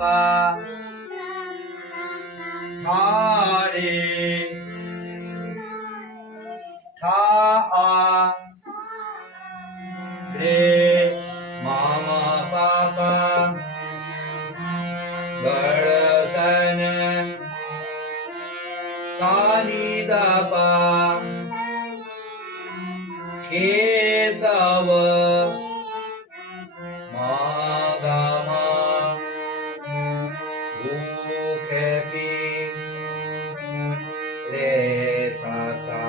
কা ঠা রে ঠা আ রে মা পা পা গড়তন सा नि दा पा केशव मा गा मा भूखे पी रे सा सा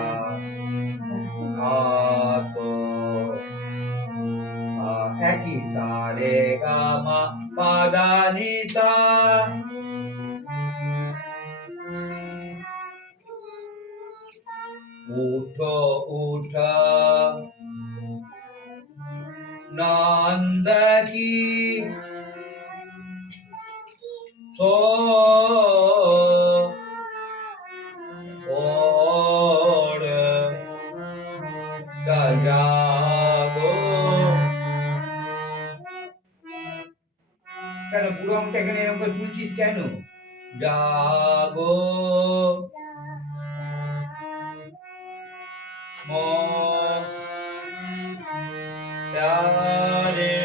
आपो একই সা রে গা মা পা দা নি সা उठो उठ नंद की सो और जागो কেন পুরো অঙ্কটা এখানে এরকম করে তুলছিস কেন জাগো মো প্যারে